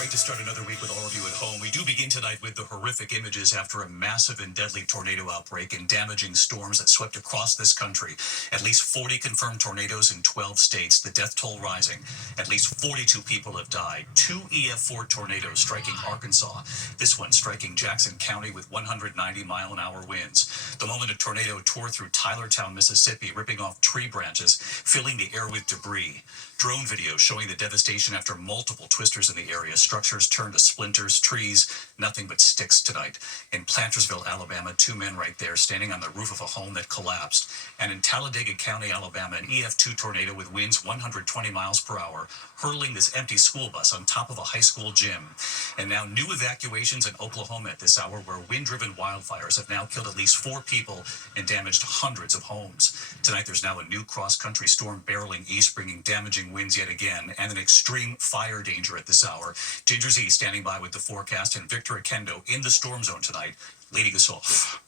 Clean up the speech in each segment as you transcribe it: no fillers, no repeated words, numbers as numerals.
great to start another week with all of you at home. We do begin tonight with the horrific images after a massive and deadly tornado outbreak and damaging storms that swept across this country. At least 40 confirmed tornadoes in 12 states, the death toll rising. At least 42 people have died. 2 EF4 tornadoes striking Arkansas. This one striking Jackson County with 190-mile-an-hour winds. The moment a tornado tore through Tylertown, Mississippi, ripping off tree branches, filling the air with debris. Drone video showing the devastation after multiple twisters in the area. Structures turned to splinters, trees, nothing but sticks tonight. In Plantersville, Alabama, 2 men right there standing on the roof of a home that collapsed. And in Talladega County, Alabama, an EF2 tornado with winds 120 miles per hour, hurling this empty school bus on top of a high school gym. And now new evacuations in Oklahoma at this hour, where wind-driven wildfires have now killed at least 4 people and damaged hundreds of homes. Tonight, there's now a new cross-country storm barreling east, bringing damaging winds yet again, and an extreme fire danger at this hour. Ginger Z standing by with the forecast, and Victor Akendo in the storm zone tonight, leading us off.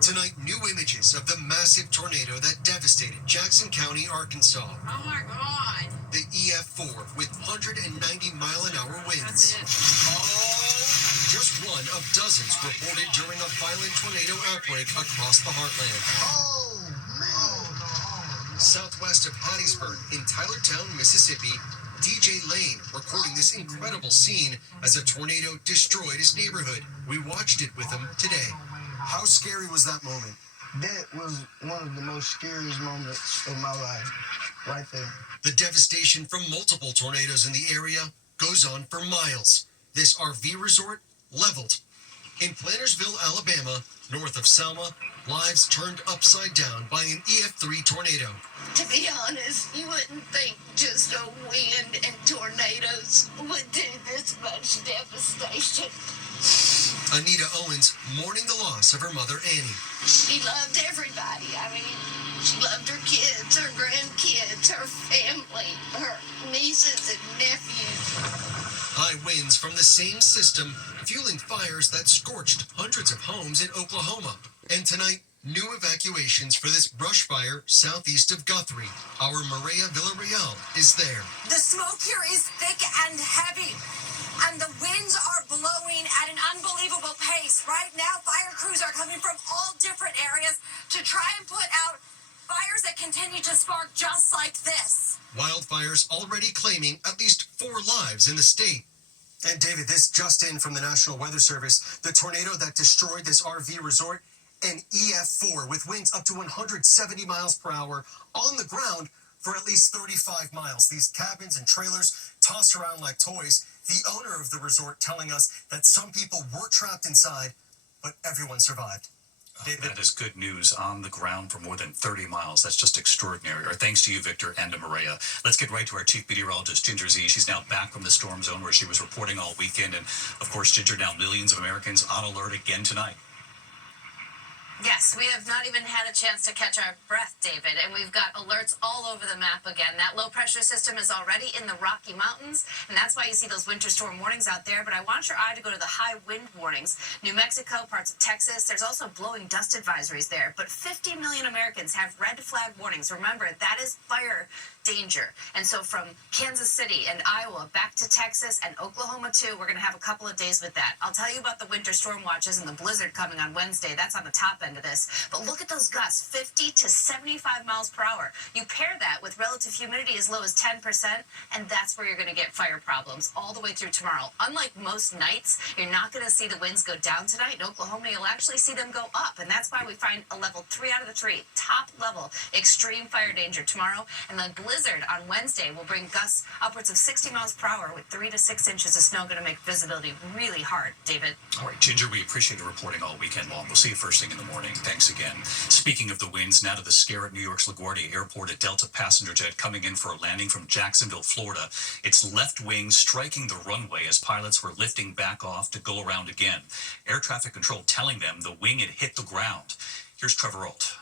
Tonight, new images of the massive tornado that devastated Jackson County, Arkansas. Oh my God. The EF4 with 190-mile-an-hour winds. Just one of dozens reported during a violent tornado outbreak across the heartland. Southwest of Hattiesburg in Tylertown, Mississippi, DJ Lane recording this incredible scene as a tornado destroyed his neighborhood. We watched it with him today. How scary was that moment? That was one of the most scariest moments of my life, right there. The devastation from multiple tornadoes in the area goes on for miles. This RV resort leveled. In Plantersville, Alabama, north of Selma, lives turned upside down by an EF3 tornado. To be honest, you wouldn't think just a wind and tornadoes would do this much devastation. Anita Owens mourning the loss of her mother, Annie. She loved everybody. I mean, she loved her kids, her grandkids, her family, her nieces and nephews. High winds from the same system fueling fires that scorched hundreds of homes in Oklahoma. And tonight, new evacuations for this brush fire southeast of Guthrie. Our Maria Villarreal is there. The smoke here is thick and heavy, and the winds are blowing at an unbelievable pace. Right now, fire crews are coming from all different areas to try and put out fires that continue to spark just like this. Wildfires already claiming at least 4 lives in the state. And David, this just in from the National Weather Service, the tornado that destroyed this RV resort, an EF4 with winds up to 170 miles per hour on the ground for at least 35 miles. These cabins and trailers tossed around like toys. The owner of the resort telling us that some people were trapped inside, but everyone survived. David. That is good news on the ground for more than 30 miles. That's just extraordinary. Our thanks to you, Victor, and to Maria. Let's get right to our chief meteorologist, Ginger Z. She's now back from the storm zone where she was reporting all weekend. And, of course, Ginger, now millions of Americans on alert again tonight. Yes, we have not even had a chance to catch our breath, David, and we've got alerts all over the map again. That low-pressure system is already in the Rocky Mountains, and that's why you see those winter storm warnings out there. But I want your eye to go to the high wind warnings. New Mexico, parts of Texas, there's also blowing dust advisories there. But 50 million Americans have red flag warnings. Remember, that is fire danger. And so from Kansas City and Iowa back to Texas and Oklahoma, too, we're going to have a couple of days with that. I'll tell you about the winter storm watches and the blizzard coming on Wednesday. That's on the top end of this. But look at those gusts, 50 to 75 miles per hour. You pair that with relative humidity as low as 10%, and that's where you're going to get fire problems all the way through tomorrow. Unlike most nights, you're not going to see the winds go down tonight. In Oklahoma, you'll actually see them go up, and that's why we find a level 3 out of the 3, top level, extreme fire danger tomorrow. And the blizzard on Wednesday will bring gusts upwards of 60 miles per hour with 3 to 6 inches of snow, going to make visibility really hard. David? All right, Ginger, we appreciate your reporting all weekend long. We'll see you first thing in the morning. Thanks again. Speaking of the winds, now to the scare at New York's LaGuardia Airport. A Delta passenger jet coming in for a landing from Jacksonville, Florida. Its left wing striking the runway as pilots were lifting back off to go around again. Air traffic control telling them the wing had hit the ground. Here's Trevor Ault.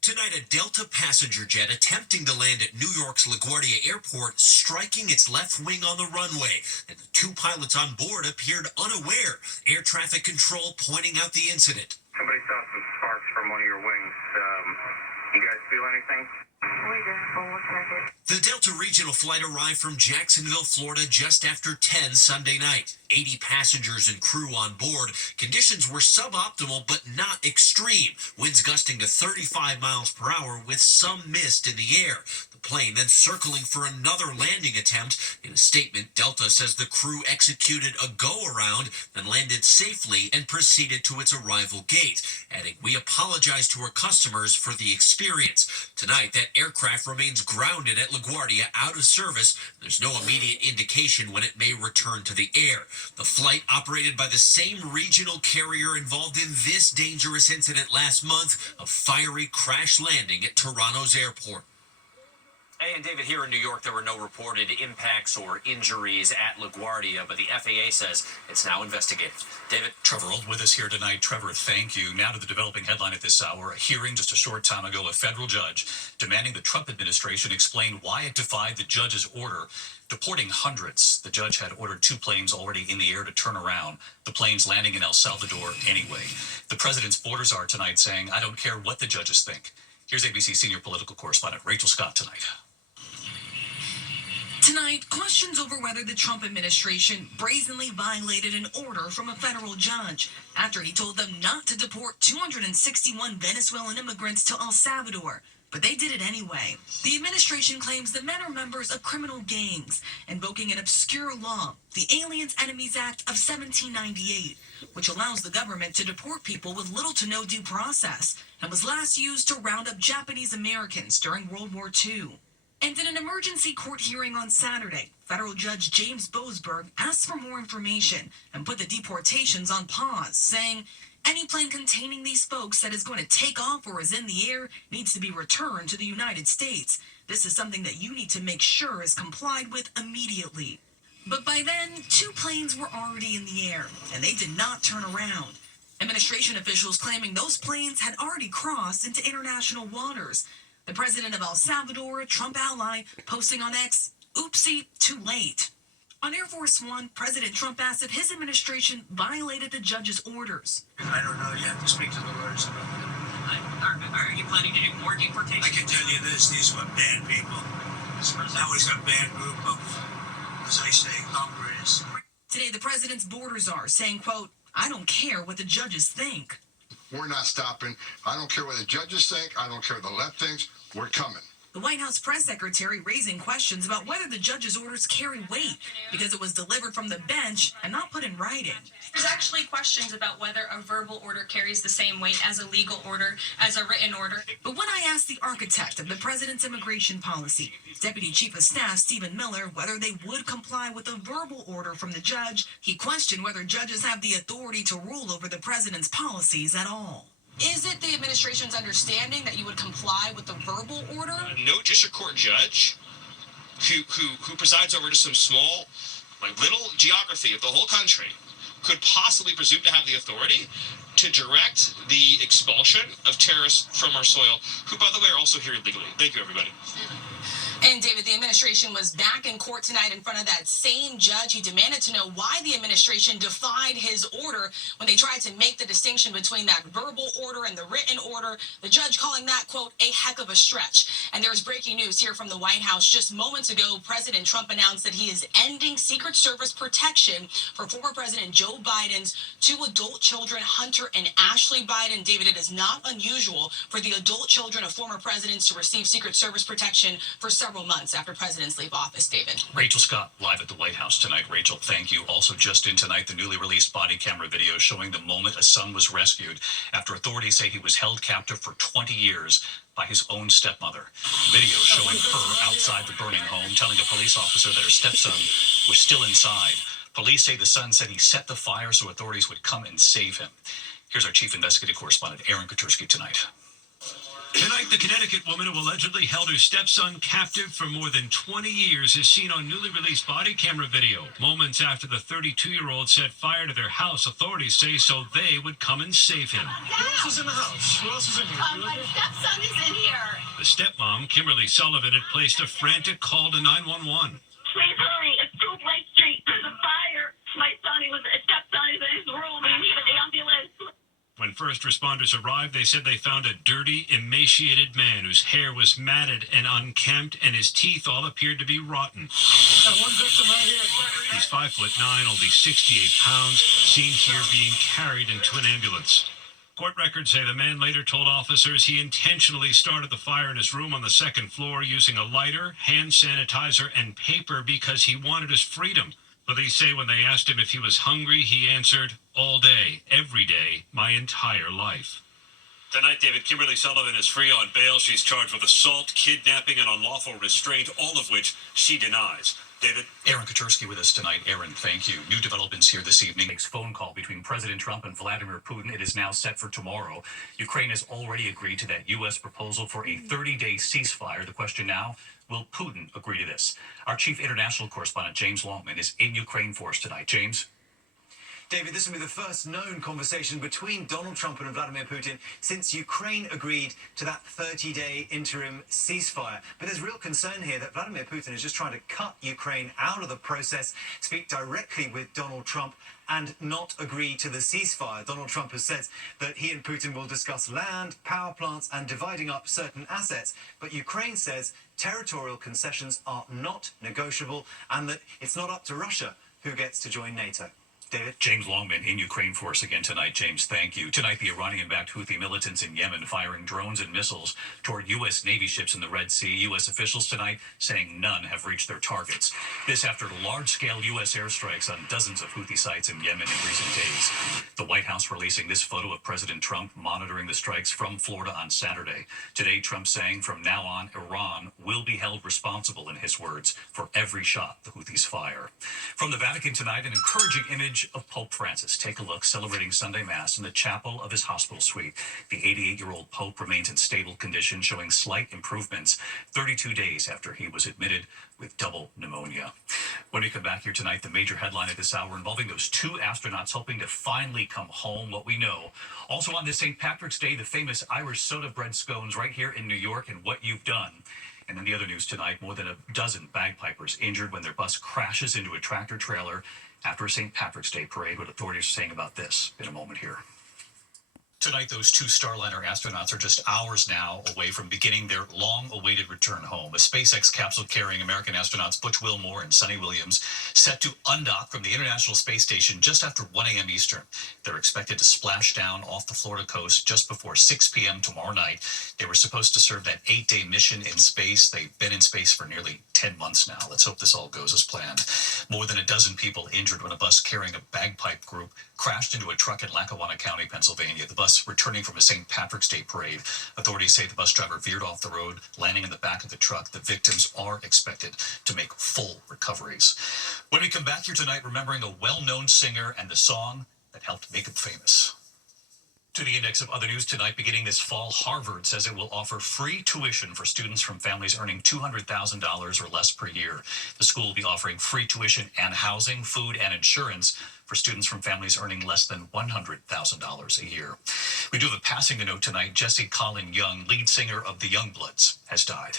Tonight, a Delta passenger jet attempting to land at New York's LaGuardia Airport, striking its left wing on the runway, and the 2 pilots on board appeared unaware. Air traffic control pointing out the incident. Somebody saw some sparks from one of your wings. You guys feel anything? The Delta Regional flight arrived from Jacksonville, Florida just after 10 Sunday night. 80 passengers and crew on board. Conditions were suboptimal but not extreme. Winds gusting to 35 miles per hour with some mist in the air. The plane then circling for another landing attempt. In a statement, Delta says the crew executed a go-around, then landed safely and proceeded to its arrival gate, adding, "We apologize to our customers for the experience." Tonight, that aircraft remains grounded at LaGuardia out of service. There's no immediate indication when it may return to the air. The flight, operated by the same regional carrier involved in this dangerous incident last month, a fiery crash landing at Toronto's airport. Hey, and David, here in New York, there were no reported impacts or injuries at LaGuardia, but the FAA says it's now investigating. David? Trevor Old with us here tonight. Trevor, thank you. Now to the developing headline at this hour. A hearing just a short time ago, a federal judge demanding the Trump administration explain why it defied the judge's order deporting hundreds. The judge had ordered 2 planes already in the air to turn around, the planes landing in El Salvador anyway. The president's borders are tonight saying, "I don't care what the judges think." Here's ABC senior political correspondent Rachel Scott tonight. Tonight, questions over whether the Trump administration brazenly violated an order from a federal judge after he told them not to deport 261 Venezuelan immigrants to El Salvador. But they did it anyway. The administration claims the men are members of criminal gangs, invoking an obscure law, the Aliens Enemies Act of 1798, which allows the government to deport people with little to no due process and was last used to round up Japanese Americans during World War II. And in an emergency court hearing on Saturday, federal judge James Boasberg asked for more information and put the deportations on pause, saying any plane containing these folks that is going to take off or is in the air needs to be returned to the United States. This is something that you need to make sure is complied with immediately. But by then, 2 planes were already in the air, and they did not turn around. Administration officials claiming those planes had already crossed into international waters. The president of El Salvador, a Trump ally, posting on X, "Oopsie, too late." On Air Force One, President Trump asked if his administration violated the judge's orders. I don't know. You have to speak to the lawyers about that. Are you planning to do more deportations? I can tell you this, these were bad people. That was a bad group of, as I say, hombres. Today, the president's borders are saying, quote, "I don't care what the judges think." We're not stopping. I don't care what the judges think. I don't care what the left thinks. We're coming. The White House press secretary raising questions about whether the judge's orders carry weight because it was delivered from the bench and not put in writing. There's actually questions about whether a verbal order carries the same weight as a legal order, as a written order. But when I asked the architect of the president's immigration policy, Deputy Chief of Staff Stephen Miller, whether they would comply with a verbal order from the judge, he questioned whether judges have the authority to rule over the president's policies at all. Is it the administration's understanding that you would comply with the verbal order? No district court judge who presides over just some small, little geography of the whole country could possibly presume to have the authority to direct the expulsion of terrorists from our soil, who, by the way, are also here illegally. Thank you, everybody. And David, the administration was back in court tonight in front of that same judge. He demanded to know why the administration defied his order when they tried to make the distinction between that verbal order and the written order. The judge calling that, quote, a heck of a stretch. And there's breaking news here from the White House. Just moments ago, President Trump announced that he is ending Secret Service protection for former President Joe Biden's 2 adult children, Hunter and Ashley Biden. David, it is not unusual for the adult children of former presidents to receive Secret Service protection for several months after presidents leave office, David. Rachel Scott live at the White House tonight. Rachel, thank you. Also just in tonight, the newly released body camera video showing the moment a son was rescued after authorities say he was held captive for 20 years by his own stepmother. Video showing her outside the burning home, telling a police officer that her stepson was still inside. Police say the son said he set the fire so authorities would come and save him. Here's our chief investigative correspondent, Aaron Katursky, tonight. Tonight, the Connecticut woman who allegedly held her stepson captive for more than 20 years is seen on newly released body camera video. Moments after the 32-year-old set fire to their house, authorities say so they would come and save him. Who else is in the house? Who else is in here? My stepson is in here. The stepmom, Kimberly Sullivan, had placed a frantic call to 911. Please hurry. It's 2 Blake Street. There's a fire. My son, stepson is in his room. He needed the ambulance. When first responders arrived, they said they found a dirty, emaciated man whose hair was matted and unkempt, and his teeth all appeared to be rotten. Got one victim right here. He's 5'9", only 68 pounds, seen here being carried into an ambulance. Court records say the man later told officers he intentionally started the fire in his room on the second floor using a lighter, hand sanitizer, and paper because he wanted his freedom. Police say when they asked him if he was hungry, he answered, "All day, every day, my entire life." Tonight, David, Kimberly Sullivan is free on bail. She's charged with assault, kidnapping, and unlawful restraint, all of which she denies. David? Aaron Katersky with us tonight. Aaron, thank you. New developments here this evening. Next phone call between President Trump and Vladimir Putin. It is now set for tomorrow. Ukraine has already agreed to that U.S. proposal for a 30-day ceasefire. The question now, will Putin agree to this? Our chief international correspondent, James Longman, is in Ukraine for us tonight. James? David, this will be the first known conversation between Donald Trump and Vladimir Putin since Ukraine agreed to that 30-day interim ceasefire. But there's real concern here that Vladimir Putin is just trying to cut Ukraine out of the process, speak directly with Donald Trump, and not agree to the ceasefire. Donald Trump has said that he and Putin will discuss land, power plants, and dividing up certain assets. But Ukraine says territorial concessions are not negotiable and that it's not up to Russia who gets to join NATO. David? James Longman in Ukraine for us again tonight. James, thank you. Tonight, the Iranian-backed Houthi militants in Yemen firing drones and missiles toward U.S. Navy ships in the Red Sea. U.S. officials tonight saying none have reached their targets. This after large-scale U.S. airstrikes on dozens of Houthi sites in Yemen in recent days. The White House releasing this photo of President Trump monitoring the strikes from Florida on Saturday. Today, Trump saying from now on, Iran will be held responsible, in his words, for every shot the Houthis fire. From the Vatican tonight, an encouraging image of Pope Francis. Take a look, celebrating Sunday Mass in the chapel of his hospital suite. The 88-year-old Pope remains in stable condition, showing slight improvements 32 days after he was admitted with double pneumonia. When we come back here tonight, the major headline at this hour involving those two astronauts hoping to finally come home, what we know. Also on this St. Patrick's Day, the famous Irish soda bread scones right here in New York and what you've done. And then the other news tonight, more than a dozen bagpipers injured when their bus crashes into a tractor trailer after a St. Patrick's Day parade. What authorities are saying about this in a moment here. Tonight, those two Starliner astronauts are just hours now away from beginning their long-awaited return home. A SpaceX capsule carrying American astronauts Butch Wilmore and Sonny Williams set to undock from the International Space Station just after 1 a.m. Eastern. They're expected to splash down off the Florida coast just before 6 p.m. tomorrow night. They were supposed to serve that 8-day mission in space. They've been in space for nearly 10 months now. Let's hope this all goes as planned. More than a dozen people injured when a bus carrying a bagpipe group crashed into a truck in Lackawanna County, Pennsylvania. The bus returning from a St. Patrick's Day parade. Authorities say the bus driver veered off the road, landing in the back of the truck. The victims are expected to make full recoveries. When we come back here tonight, remembering a well-known singer and the song that helped make him famous. To the index of other news tonight, beginning this fall, Harvard says it will offer free tuition for students from families earning $200,000 or less per year. The school will be offering free tuition and housing, food, and insurance for students from families earning less than $100,000 a year. We do have a passing to note tonight. Jesse Colin Young, lead singer of the Youngbloods, has died.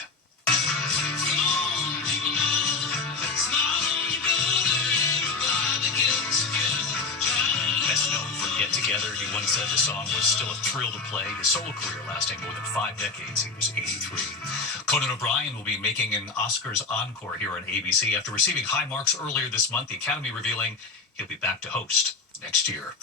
Best known for Get Together, he once said the song was still a thrill to play. His solo career lasting more than 5 decades. He was 83. Conan O'Brien will be making an Oscars encore here on ABC. After receiving high marks earlier this month, the Academy revealing he'll be back to host next year.